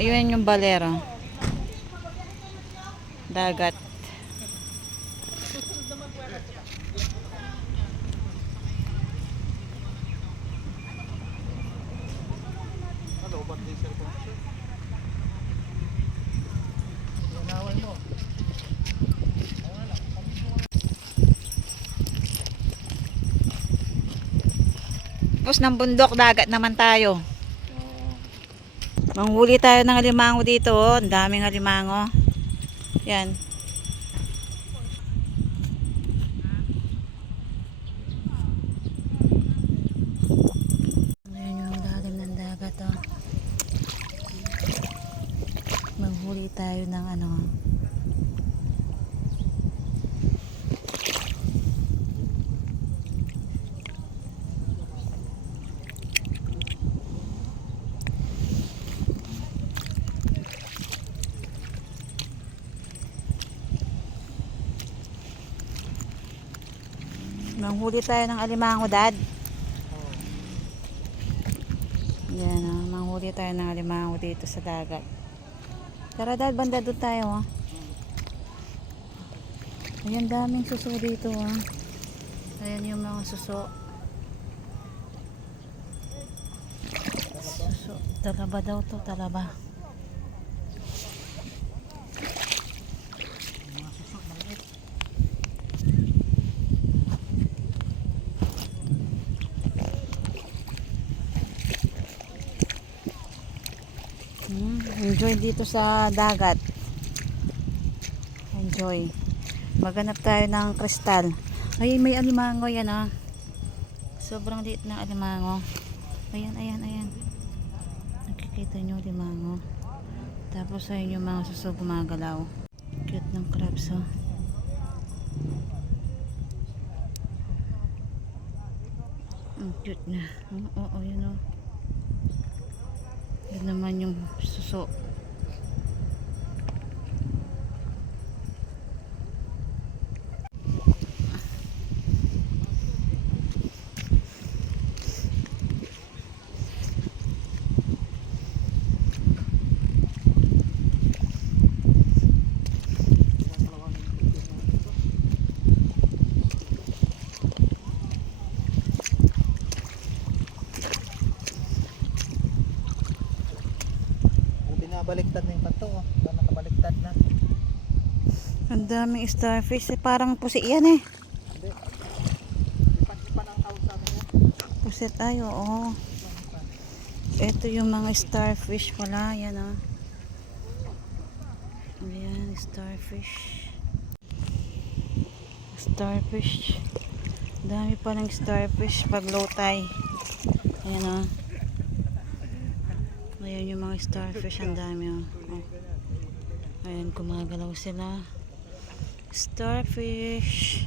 yun yung balero. Dagat. Tapos ng bundok, dagat naman tayo. Manghuli tayo ng alimango dito, oh. Ang daming alimango. Yan. Ayan yung lalim ng dagat, oh. Manghuli tayo ng ano. Manghuli tayo ng alimango, Dad. Yan, oh. Manghuli tayo ng alimango dito sa dagat. Tara, Dad, banda doon tayo, oh. Ayan, daming suso dito, oh. Ayan yung mga suso. Suso. Talaba daw to, talaba. Enjoy dito sa dagat. Enjoy. Maghanap tayo ng kristal. Ay, may alimango yan, ah. Sobrang liit na alimango. Ayan, ayan, ayan. Nakikita nyo alimango. Tapos ayun yung mga suso gumagalaw. Cute ng crabs, oh. Ang cute na. Oo, yun, oh. Yun naman yung suso. Baliktad na yung pato, oh. Nakabaliktad na. Ang daming starfish. Parang pusi yan, eh. Hindi. Ipan ang tawag sa amin yan. Pusit tayo, oo. Ito yung mga starfish pala. Yan, oh. Ayan, starfish. Starfish. Dami pa ng starfish pag low tide. Ayan, oh. Ayan yung mga starfish, ang dami, oh. Ayan, gumagalaw sila. Starfish.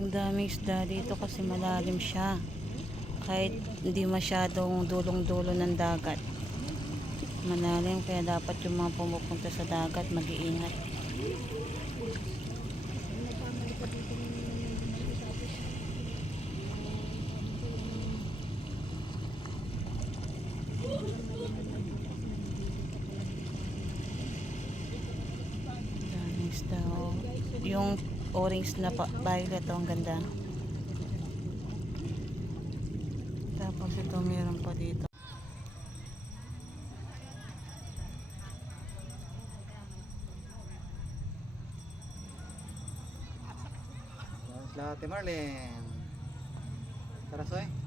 Ang daming isda dito kasi malalim siya. Kahit hindi masyadong dulong-dulo ng dagat. Malalim, kaya dapat yung mga pumupunta sa dagat mag-iingat. Daming isda, oh. Yung orange na violet, oh, ang ganda. Tapos ito meron pa dito. Ate Marlene. Tara, Soy.